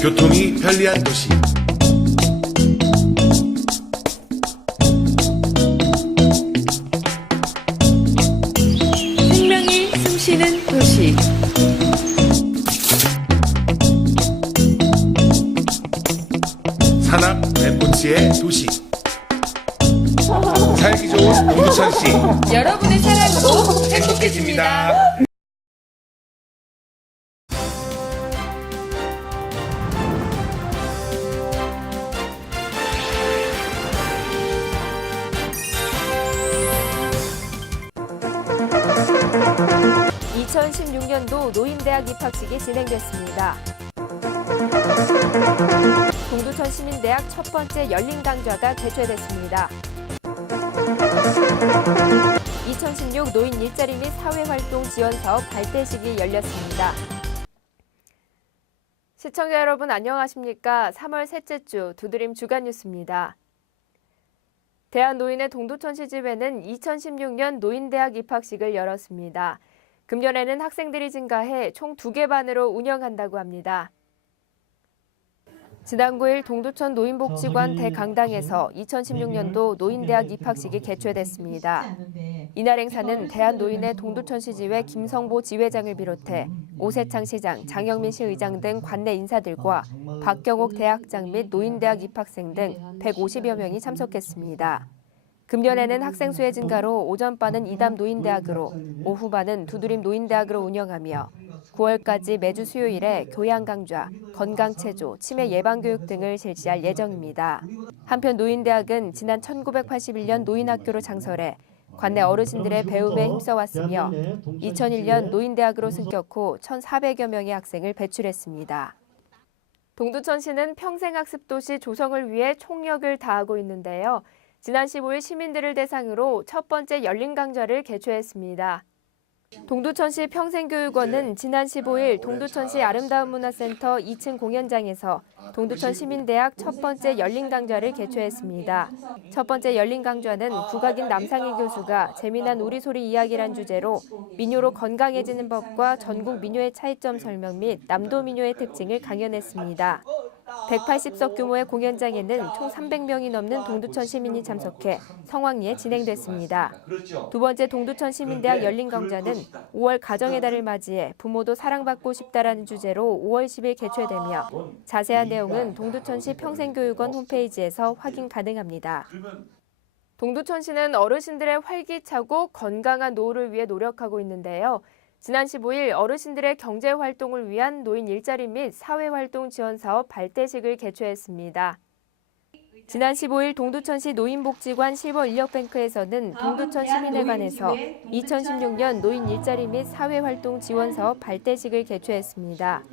교통이 편리한 도시. 생명이 숨쉬는 도시. 산악 레포츠의 도시 살기 좋은 동두천시 여러분의 사랑으로 행복해집니다. 네. 2016년도 노인대학 입학식이 진행됐습니다. 동두천 시민대학 첫 번째 열린 강좌가 개최됐습니다. 2016 노인 일자리 및 사회활동 지원 사업 발대식이 열렸습니다. 시청자 여러분 안녕하십니까? 3월 셋째 주 두드림 주간 뉴스입니다. 대한노인의 동두천 시집에는 2016년 노인대학 입학식을 열었습니다. 금년에는 학생들이 증가해 총 두 개 반으로 운영한다고 합니다. 지난 9일 동두천 노인복지관 대강당에서 2016년도 노인대학 입학식이 개최됐습니다. 이날 행사는 대한노인의 동두천 시지회 김성보 지회장을 비롯해 오세창 시장, 장영민 시의장 등 관내 인사들과 박경옥 대학장 및 노인대학 입학생 등 150여 명이 참석했습니다. 금년에는 학생 수의 증가로 오전반은 이담 노인대학으로, 오후반은 두드림 노인대학으로 운영하며 9월까지 매주 수요일에 교양 강좌, 건강 체조, 치매 예방 교육 등을 실시할 예정입니다. 한편 노인대학은 지난 1981년 노인학교로 창설해 관내 어르신들의 배움에 힘써왔으며 2001년 노인대학으로 승격 후 1,400여 명의 학생을 배출했습니다. 동두천시는 평생학습도시 조성을 위해 총력을 다하고 있는데요. 지난 15일 시민들을 대상으로 첫 번째 열린 강좌를 개최했습니다. 동두천시 평생교육원은 지난 15일 동두천시 아름다운 문화센터 2층 공연장에서 동두천 시민대학 첫 번째 열린 강좌를 개최했습니다. 첫 번째 열린 강좌는 국악인 남상일 교수가 재미난 우리 소리 이야기란 주제로 민요로 건강해지는 법과 전국 민요의 차이점 설명 및 남도 민요의 특징을 강연했습니다. 180석 규모의 공연장에는 총 300명이 넘는 동두천 시민이 참석해 성황리에 진행됐습니다. 두 번째 동두천 시민대학 열린 강좌는 5월 가정의 달을 맞이해 부모도 사랑받고 싶다라는 주제로 5월 10일 개최되며 자세한 내용은 동두천시 평생교육원 홈페이지에서 확인 가능합니다. 동두천시는 어르신들의 활기차고 건강한 노후를 위해 노력하고 있는데요. 지난 15일 어르신들의 경제 활동을 위한 노인 일자리 및 사회 활동 지원 사업 발대식을 개최했습니다. 지난 15일 동두천시 노인복지관 실버 인력뱅크에서는 동두천 시민회관에서 2016년 노인 일자리 및 사회 활동 지원 사업 발대식을 개최했습니다.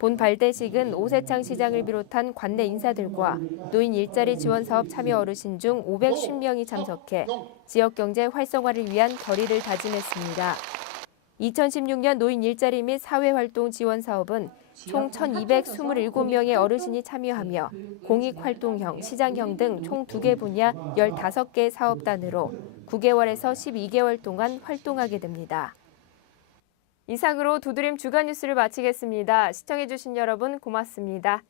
본 발대식은 오세창 시장을 비롯한 관내 인사들과 노인 일자리 지원 사업 참여 어르신 중 510명이 참석해 지역 경제 활성화를 위한 결의를 다짐했습니다. 2016년 노인 일자리 및 사회활동 지원 사업은 총 1,227명의 어르신이 참여하며 공익활동형, 시장형 등 총 2개 분야 15개 사업단으로 9개월에서 12개월 동안 활동하게 됩니다. 이상으로 두드림 주간 뉴스를 마치겠습니다. 시청해주신 여러분 고맙습니다.